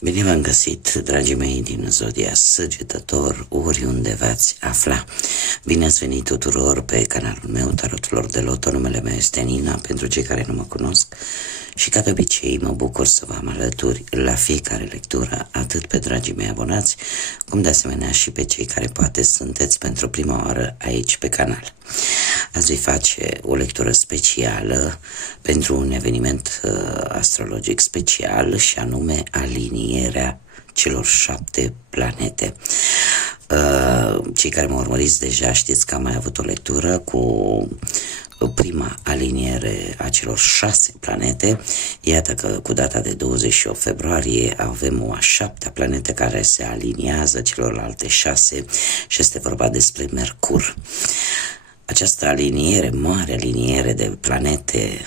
Bine v-am găsit, dragii mei din Zodia Săgetător, oriunde v-ați afla. Bine ați venit tuturor pe canalul meu, Tarotul de Loto. Numele meu este Nina, pentru cei care nu mă cunosc. Și ca de obicei mă bucur să vă am alături la fiecare lectură, atât pe dragii mei abonați, cum de asemenea și pe cei care poate sunteți pentru prima oară aici pe canal. Azi voi face o lectură specială pentru un eveniment astrologic special, și anume alinierea celor 7 planete. Cei care mă urmăriți deja știți că am mai avut o lectură cu prima aliniere a celor 6 planete. Iată că cu data de 28 februarie avem o a 7-a planetă care se aliniază celorlalte 6 și este vorba despre Mercur. Această aliniere, mare aliniere de planete,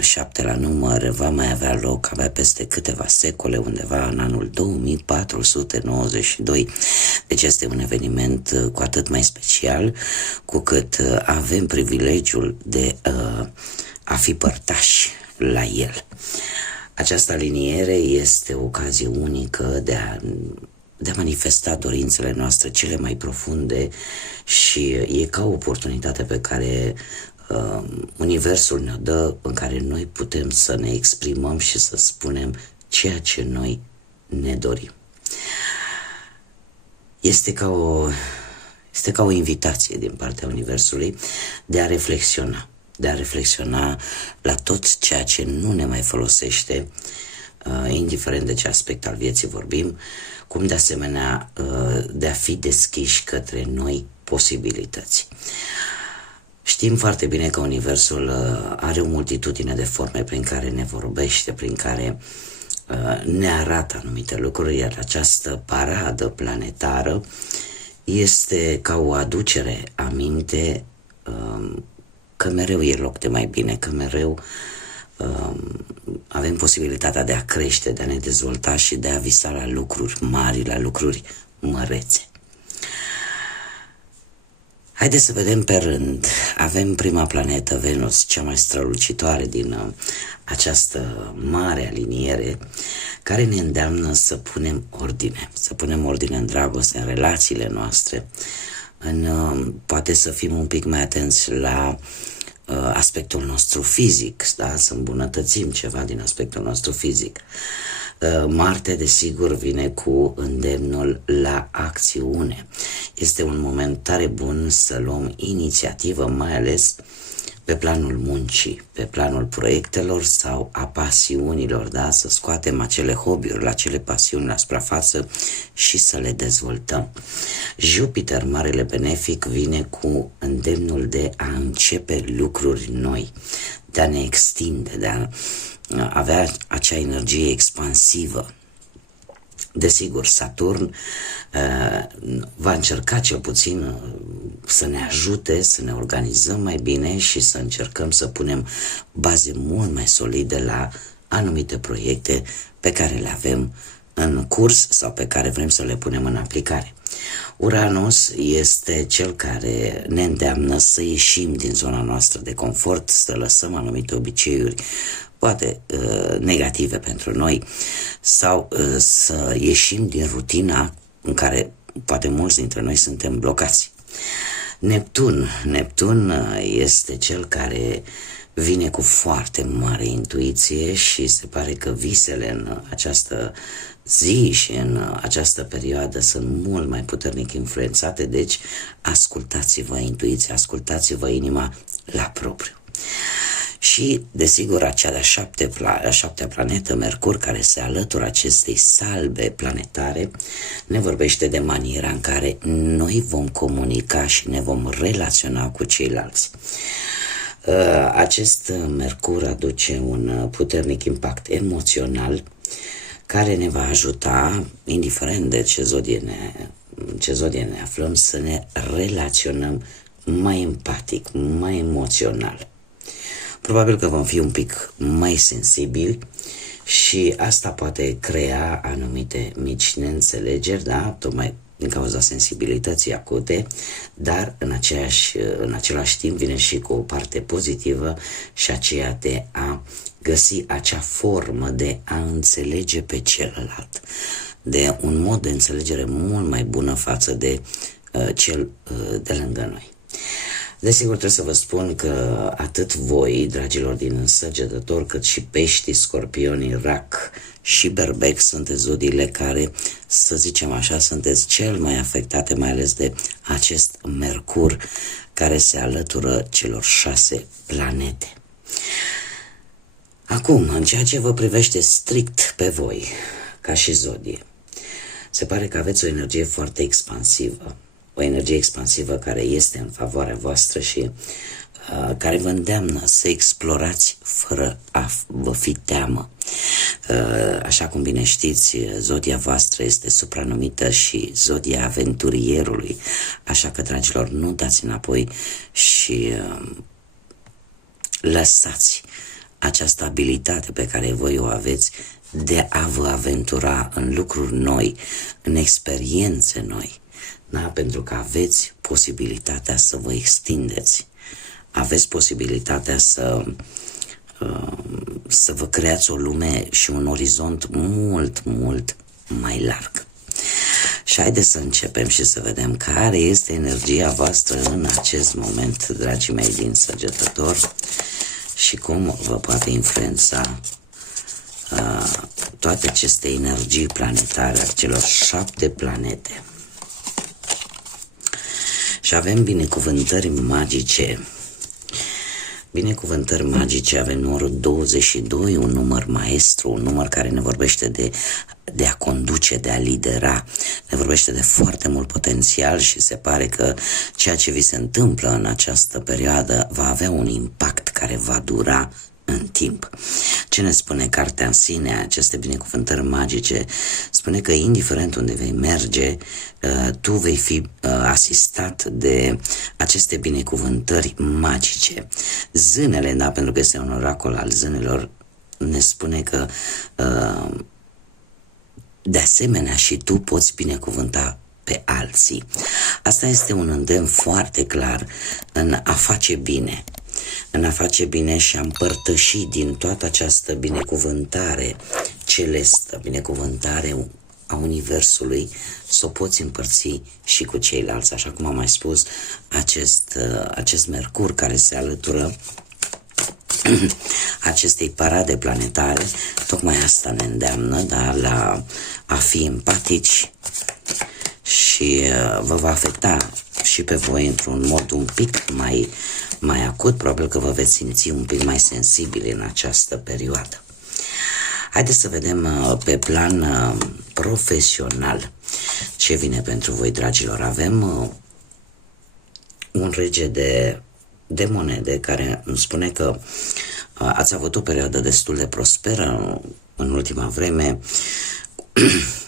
7 la număr, va mai avea loc abia peste câteva secole, undeva în anul 2492. Deci este un eveniment cu atât mai special, cu cât avem privilegiul de a fi părtași la el. Această aliniere este o ocazie unică de a manifesta dorințele noastre cele mai profunde și e ca o oportunitate pe care Universul ne-o dă, în care noi putem să ne exprimăm și să spunem ceea ce noi ne dorim. Este ca o invitație din partea Universului de a reflexiona la tot ceea ce nu ne mai folosește, indiferent de ce aspect al vieții vorbim, cum de asemenea de a fi deschiși către noi posibilități. Știm foarte bine că Universul are o multitudine de forme prin care ne vorbește, prin care ne arată anumite lucruri, iar această paradă planetară este ca o aducere aminte că mereu e loc de mai bine, că mereu avem posibilitatea de a crește, de a ne dezvolta și de a visa la lucruri mari, la lucruri mărețe. Haideți să vedem pe rând. Avem prima planetă, Venus, cea mai strălucitoare din această mare aliniere, care ne îndeamnă să punem ordine în dragoste, în relațiile noastre, poate să fim un pic mai atenți la aspectul nostru fizic, da? Să îmbunătățim ceva din aspectul nostru fizic. Marte, desigur, vine cu îndemnul la acțiune. Este un moment tare bun să luăm inițiativă, mai ales pe planul muncii, pe planul proiectelor sau a pasiunilor, da? Să scoatem acele hobby-uri, acele pasiuni la suprafață și să le dezvoltăm. Jupiter, marele benefic, vine cu îndemnul de a începe lucruri noi, de a ne extinde, de a avea acea energie expansivă. Desigur, Saturn va încerca cel puțin să ne ajute să ne organizăm mai bine și să încercăm să punem baze mult mai solide la anumite proiecte pe care le avem în curs sau pe care vrem să le punem în aplicare. Uranus este cel care ne îndeamnă să ieșim din zona noastră de confort, să lăsăm anumite obiceiuri poate negative pentru noi, sau să ieșim din rutina în care poate mulți dintre noi suntem blocați. Neptun este cel care vine cu foarte mare intuiție și se pare că visele în această zi și în această perioadă sunt mult mai puternic influențate, deci ascultați-vă intuiția, ascultați-vă inima la propriu. Și, desigur, acea de-a 7-a planetă, Mercur, care se alătură acestei salbe planetare, ne vorbește de maniera în care noi vom comunica și ne vom relaționa cu ceilalți. Acest Mercur aduce un puternic impact emoțional care ne va ajuta, indiferent de ce zodie ne aflăm, să ne relaționăm mai empatic, mai emoțional. Probabil că vom fi un pic mai sensibili și asta poate crea anumite mici neînțelegeri, da? Tocmai din cauza sensibilității acute, dar în același timp vine și cu o parte pozitivă, și aceea de a găsi acea formă de a înțelege pe celălalt, de un mod de înțelegere mult mai bună față de cel de lângă noi. Desigur, trebuie să vă spun că atât voi, dragilor din Săgetător, cât și Peștii, Scorpionii, Rac și Berbec sunteți zodiile care, să zicem așa, sunteți cel mai afectate, mai ales de acest Mercur care se alătură celor 6 planete. Acum, în ceea ce vă privește strict pe voi, ca și zodie, se pare că aveți o energie foarte expansivă, o energie expansivă care este în favoarea voastră și care vă îndeamnă să explorați fără a vă fi teamă. Așa cum bine știți, zodia voastră este supranumită și zodia aventurierului, așa că, dragilor, nu dați înapoi și lăsați această abilitate pe care voi o aveți de a vă aventura în lucruri noi, în experiențe noi, da? Pentru că aveți posibilitatea să vă extindeți, aveți posibilitatea să vă creați o lume și un orizont mult, mult mai larg. Și haideți să începem și să vedem care este energia voastră în acest moment, dragii mei din Săgetător, și cum vă poate influența toate aceste energii planetare, celor 7 planete. Și avem binecuvântări magice. Binecuvântări magice, avem numărul 22, un număr maestru, un număr care ne vorbește de a conduce, de a lidera, ne vorbește de foarte mult potențial și se pare că ceea ce vi se întâmplă în această perioadă va avea un impact care va dura în timp. Ce ne spune cartea în sine, aceste binecuvântări magice? Spune că indiferent unde vei merge, tu vei fi asistat de aceste binecuvântări magice. Zânele, da, pentru că este un oracol al zânelor, ne spune că de asemenea și tu poți binecuvânta pe alții. Asta este un îndemn foarte clar în a face bine, în a face bine și a împărtăși din toată această binecuvântare celestă, binecuvântare a Universului, să o poți împărți și cu ceilalți. Așa cum am mai spus, acest Mercur care se alătură acestei parade planetare, tocmai asta ne îndeamnă, da, la a fi empatici și vă va afecta și pe voi într-un mod un pic mai acut, probabil că vă veți simți un pic mai sensibili în această perioadă. Haideți să vedem pe plan profesional ce vine pentru voi, dragilor. Avem un rege de monede care îmi spune că ați avut o perioadă destul de prosperă în ultima vreme,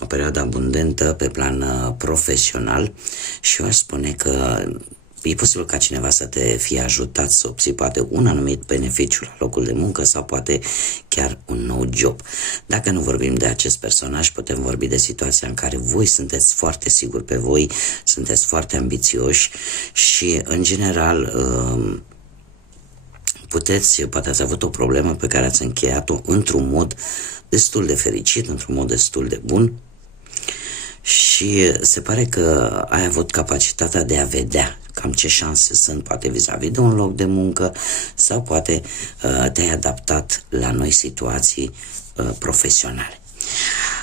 o perioadă abundentă pe plan profesional, și eu aș spune că e posibil ca cineva să te fie ajutat să obții poate un anumit beneficiu la locul de muncă sau poate chiar un nou job. Dacă nu vorbim de acest personaj, putem vorbi de situația în care voi sunteți foarte siguri pe voi, sunteți foarte ambițioși și, în general, poate ați avut o problemă pe care ați încheiat-o într-un mod destul de fericit, într-un mod destul de bun, și se pare că ai avut capacitatea de a vedea cam ce șanse sunt, poate vis-a-vis de un loc de muncă sau poate te-ai adaptat la noi situații profesionale.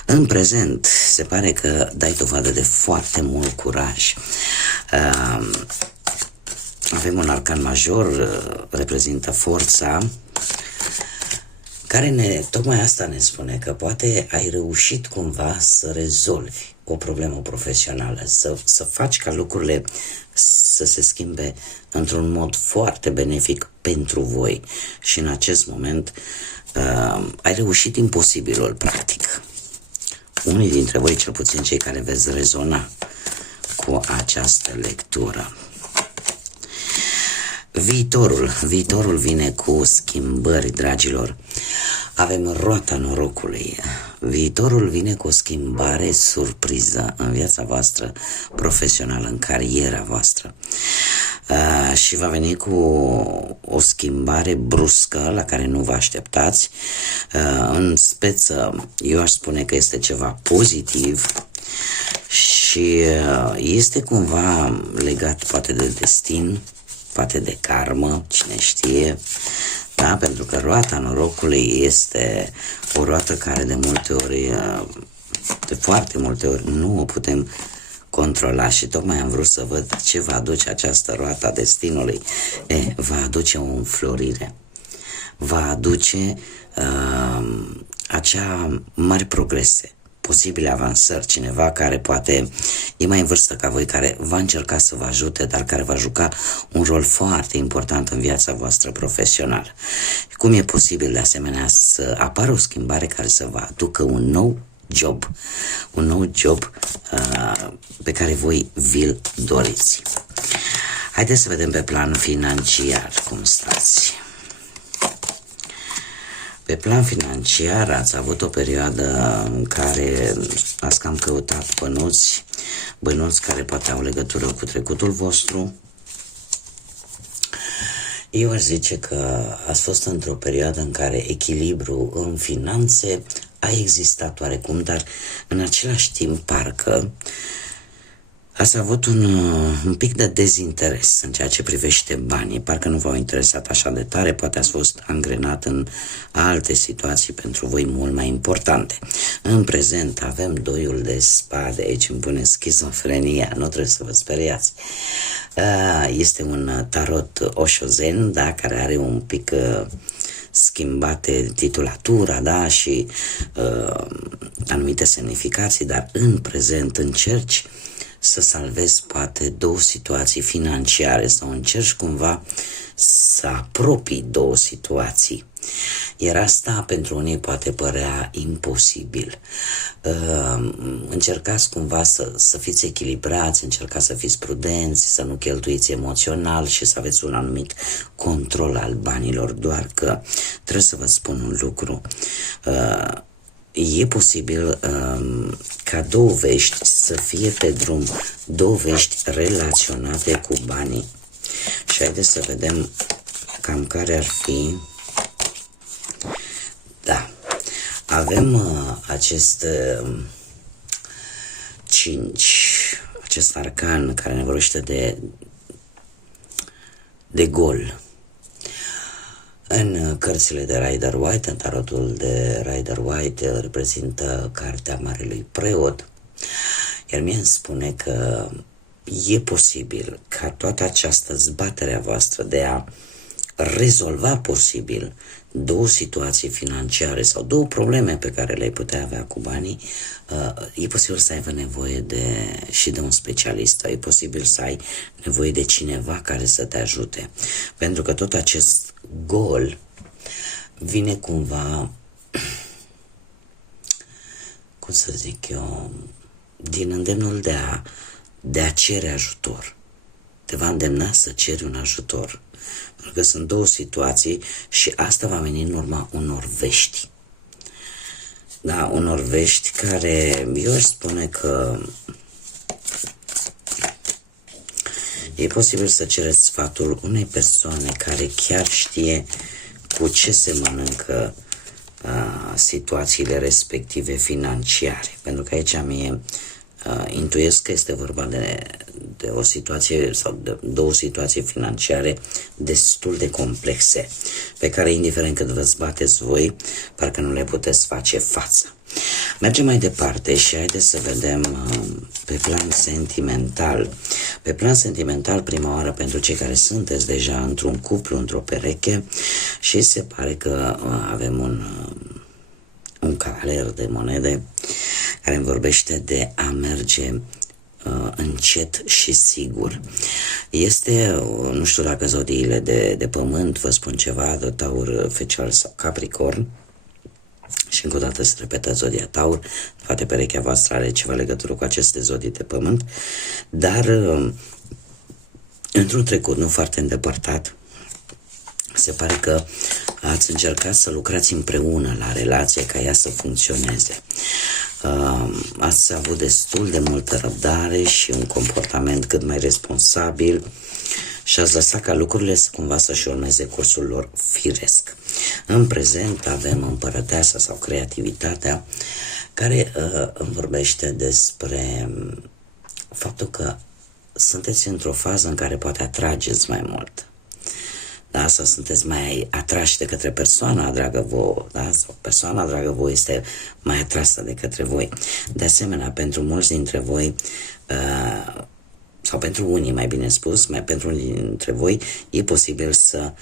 În prezent se pare că dai dovadă de foarte mult curaj. Avem un arcan major, reprezintă forța, care tocmai asta ne spune, că poate ai reușit cumva să rezolvi o problemă profesională, să faci ca lucrurile să se schimbe într-un mod foarte benefic pentru voi și în acest moment ai reușit imposibilul, practic. Unii dintre voi, cel puțin cei care veți rezona cu această lectură. Viitorul vine cu schimbări, dragilor. Avem roata norocului. Viitorul vine cu o schimbare surpriză în viața voastră profesională, în cariera voastră. Și va veni cu o schimbare bruscă la care nu vă așteptați. În speță, eu aș spune că este ceva pozitiv și este cumva legat poate de destin, poate de karmă, cine știe. Da, pentru că roata norocului este o roată care de multe ori, de foarte multe ori, nu o putem controla și tocmai am vrut să văd ce va aduce această roată a destinului. Va aduce o înflorire, va aduce acea mari progrese, posibile avansări, cineva care poate e mai în vârstă ca voi, care va încerca să vă ajute, dar care va juca un rol foarte important în viața voastră profesională. Cum e posibil de asemenea să apară o schimbare care să vă aducă un nou job pe care voi vi-l doriți. Haideți să vedem pe plan financiar cum stați. Pe plan financiar ați avut o perioadă în care ați cam căutat bănuți care poate au legătură cu trecutul vostru. Eu aș zice că ați fost într-o perioadă în care echilibru în finanțe a existat oarecum, dar în același timp parcă ați avut un pic de dezinteres în ceea ce privește banii, parcă nu v-au interesat așa de tare, poate ați fost angrenat în alte situații pentru voi mult mai importante. În prezent avem doiul de spade, aici îmi pune schizofrenia, nu trebuie să vă speriați. Este un tarot Osho Zen, da, care are un pic schimbate titulatura, da, și anumite semnificații, dar în prezent încerci să salvezi poate două situații financiare sau încerci cumva să apropii două situații. Iar asta pentru unii poate părea imposibil. Încercați cumva să fiți echilibrați, încercați să fiți prudenți, să nu cheltuiți emoțional și să aveți un anumit control al banilor, doar că trebuie să vă spun un lucru. E posibil ca două vești să fie pe drum, două vești relaționate cu banii. Și haideți să vedem cam care ar fi. Da, avem acest 5, acest arcan care ne vorbește de gol. În cărțile de Rider-Waite, în tarotul de Rider-Waite, reprezintă cartea Marelui Preot, iar mie îmi spune că e posibil ca toată această zbatere a voastră de a rezolva posibil două situații financiare sau două probleme pe care le-ai putea avea cu banii, e posibil să aibă nevoie și de un specialist, e posibil să ai nevoie de cineva care să te ajute, pentru că tot acest gol vine cumva, cum să zic eu, din îndemnul de a cere ajutor. Te va îndemna să ceri un ajutor. Pentru că sunt două situații și asta va veni în urma unor vești. Da, unor vești care eu aș spune că e posibil să cereți sfatul unei persoane care chiar știe cu ce se mănâncă situațiile respective financiare. Pentru că aici mie intuiesc că este vorba de o situație sau de două situații financiare destul de complexe, pe care indiferent cât vă zbateți voi, parcă nu le puteți face față. Mergem mai departe și haideți să vedem pe plan sentimental. Pe plan sentimental, prima oară pentru cei care sunteți deja într-un cuplu, într-o pereche, și se pare că avem un cavaler de monede care îmi vorbește de a merge încet și sigur. Este, nu știu dacă zodiile de pământ vă spun ceva, de Taur, Fecioară sau Capricorn, și încă o dată se repetă zodia Taur, poate perechea voastră are ceva legătură cu aceste zodii de pământ, dar într-un trecut nu foarte îndepărtat, se pare că ați încercat să lucrați împreună la relație ca ea să funcționeze. Ați avut destul de multă răbdare și un comportament cât mai responsabil și ați lăsat ca lucrurile cumva să-și urmeze cursul lor firesc. În prezent avem împărăteasa sau creativitatea care îmi vorbește despre faptul că sunteți într-o fază în care poate atrageți mai mult. Da? Sau sunteți mai atrași de către persoana dragă vouă, da? Sau persoana dragă vouă este mai atrasă de către voi. De asemenea, pentru mulți dintre voi, sau pentru unii, mai bine spus, pentru unii dintre voi, e posibil să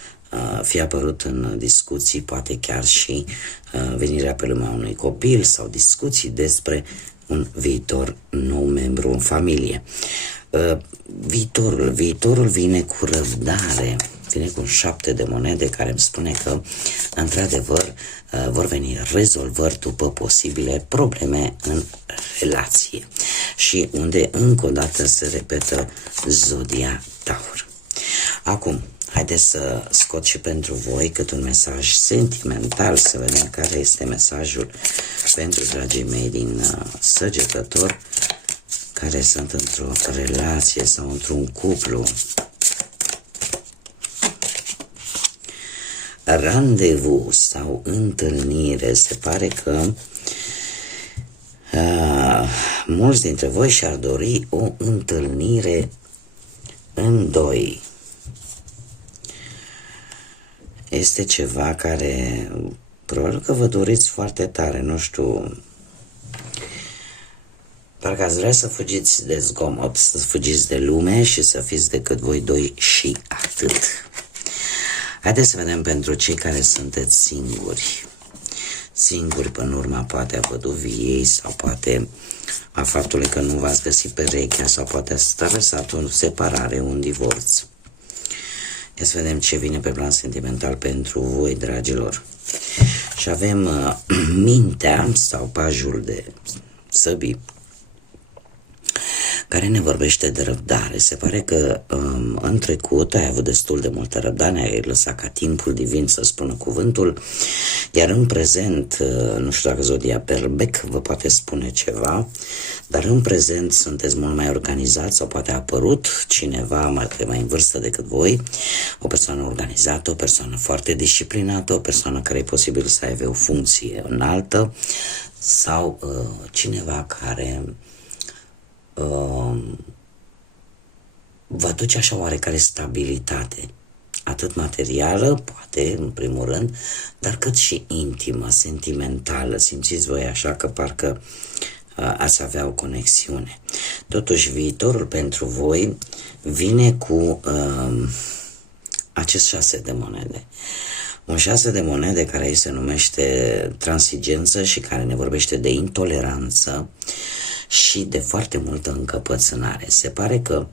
fie apărut în discuții, poate chiar și venirea pe lumea unui copil sau discuții despre un viitor nou membru în familie. Viitorul vine cu răbdare, vine cu 7 de monede care îmi spune că, într-adevăr, vor veni rezolvări după posibile probleme în relație și unde încă o dată se repetă zodia Taur. Acum, haideți să scot și pentru voi cât un mesaj sentimental, să vedem care este mesajul pentru dragii mei din Săgetător, care sunt într-o relație sau într-un cuplu. Randevu sau întâlnire. Se pare că mulți dintre voi și-ar dori o întâlnire în doi. Este ceva care probabil că vă doriți foarte tare, nu știu, parcă ați vrea să fugiți de zgomot, să fugiți de lume și să fiți decât voi doi și atât. Haideți să vedem pentru cei care sunteți singuri până în urma poate a văduviei sau poate a faptului că nu v-ați găsit perechea sau poate ați traversat o separare, un divorț. Ia să vedem ce vine pe plan sentimental pentru voi, dragilor. Și avem mintea sau pajul de săbii, care ne vorbește de răbdare. Se pare că în trecut ai avut destul de multă răbdare, ai lăsat ca timpul divin să spună cuvântul, iar în prezent, nu știu dacă zodia Berbec vă poate spune ceva, dar în prezent sunteți mult mai organizați sau poate a apărut cineva mai în vârstă decât voi, o persoană organizată, o persoană foarte disciplinată, o persoană care e posibil să aibă o funcție înaltă sau cineva care vă aduce așa oarecare stabilitate, atât materială, poate, în primul rând, dar cât și intimă, sentimentală. Simțiți voi așa că parcă ați avea o conexiune. Totuși, viitorul pentru voi vine cu acest 6 de monede. Un 6 de monede care se numește transigență și care ne vorbește de intoleranță și de foarte multă încăpățânare. Se pare că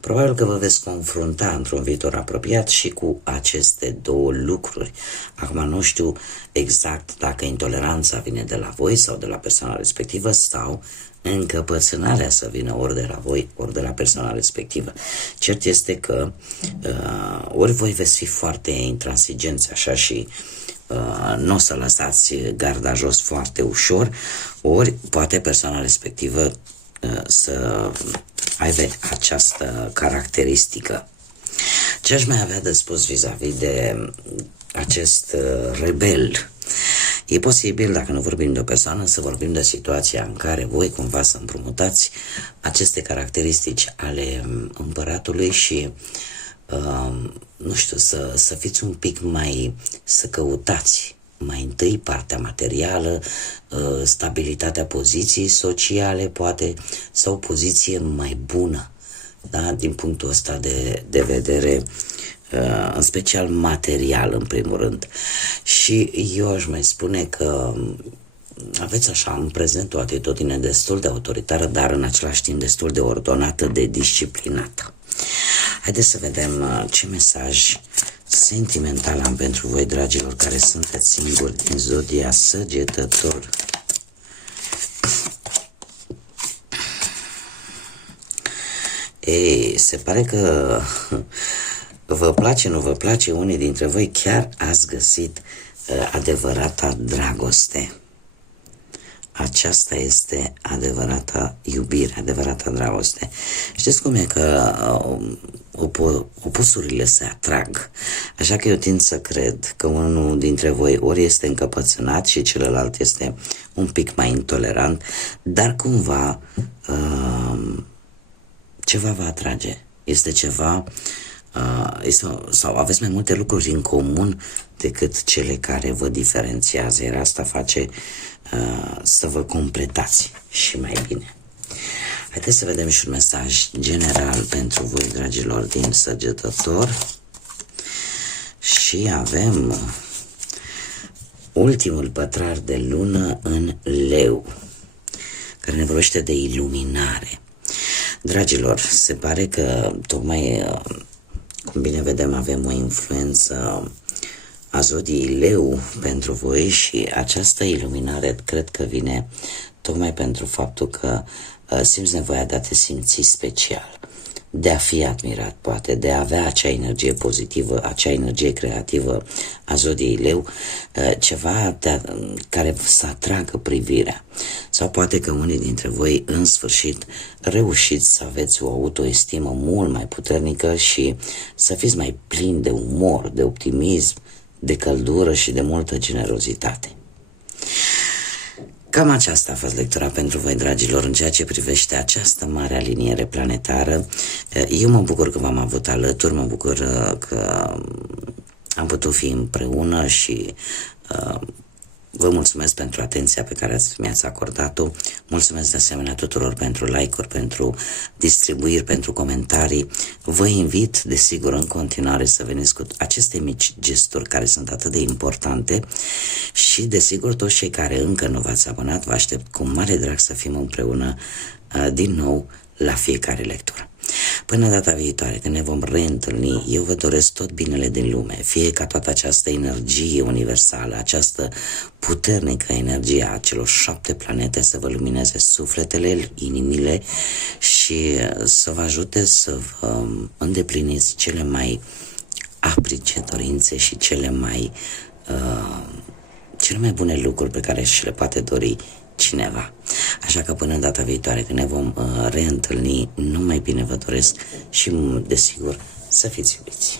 probabil că vă veți confrunta într-un viitor apropiat și cu aceste două lucruri. Acum nu știu exact dacă intoleranța vine de la voi sau de la persoana respectivă sau încăpățânarea să vină ori de la voi, ori de la persoana respectivă. Cert este că ori voi veți fi foarte intransigenți așa și nu o să lăsați garda jos foarte ușor, ori poate persoana respectivă să aibă această caracteristică. Ce aș mai avea de spus vis-a-vis de acest rebel? E posibil, dacă nu vorbim de o persoană, să vorbim de situația în care voi cumva să împrumutați aceste caracteristici ale împăratului și nu știu, să fiți un pic mai, să căutați mai întâi partea materială, stabilitatea poziției sociale, poate, sau o poziție mai bună, da? Din punctul ăsta de vedere, în special material, în primul rând. Și eu aș mai spune că aveți așa în prezent o atitudine destul de autoritară, dar în același timp destul de ordonată, de disciplinată. Haideți să vedem ce mesaj sentimental am pentru voi, dragilor, care sunteți singuri din zodia Săgetător. Ei, se pare că Vă place, nu vă place, unii dintre voi chiar ați găsit adevărata dragoste. Aceasta este adevărata iubire, adevărata dragoste. Știți cum e că opusurile se atrag, așa că eu tind să cred că unul dintre voi ori este încăpățânat și celălalt este un pic mai intolerant, dar cumva ceva vă atrage. Este ceva, sau aveți mai multe lucruri în comun decât cele care vă diferențiază, iar asta face să vă completați și mai bine. Haideți să vedem și un mesaj general pentru voi, dragilor, din Săgetător. Și avem ultimul pătrar de lună în Leu, care ne vorbește de iluminare. Dragilor, se pare că tocmai, cum bine vedem, avem o influență a zodiei Leu pentru voi și această iluminare cred că vine tocmai pentru faptul că simți nevoia de a te simți special, de a fi admirat, poate, de a avea acea energie pozitivă, acea energie creativă a zodiei Leu, ceva care să atragă privirea. Sau poate că unii dintre voi în sfârșit reușiți să aveți o autoestimă mult mai puternică și să fiți mai plini de umor, de optimism, de căldură și de multă generozitate. Cam aceasta a fost lectura pentru voi, dragilor, în ceea ce privește această mare aliniere planetară. Eu mă bucur că v-am avut alături, mă bucur că am putut fi împreună și vă mulțumesc pentru atenția pe care mi-ați acordat-o. Mulțumesc de asemenea tuturor pentru like-uri, pentru distribuiri, pentru comentarii. Vă invit, desigur, în continuare să veniți cu aceste mici gesturi care sunt atât de importante și, desigur, toți cei care încă nu v-ați abonat, vă aștept cu mare drag să fim împreună din nou la fiecare lectură. Până data viitoare, când ne vom reîntâlni, eu vă doresc tot binele din lume, fie ca toată această energie universală, această puternică energie a celor 7 planete să vă lumineze sufletele, inimile și să vă ajute să vă îndepliniți cele mai aprige dorințe și cele mai bune lucruri pe care și le poate dori cineva. Așa că până data viitoare, când ne vom reîntâlni, numai bine vă doresc și, desigur, să fiți iubiți.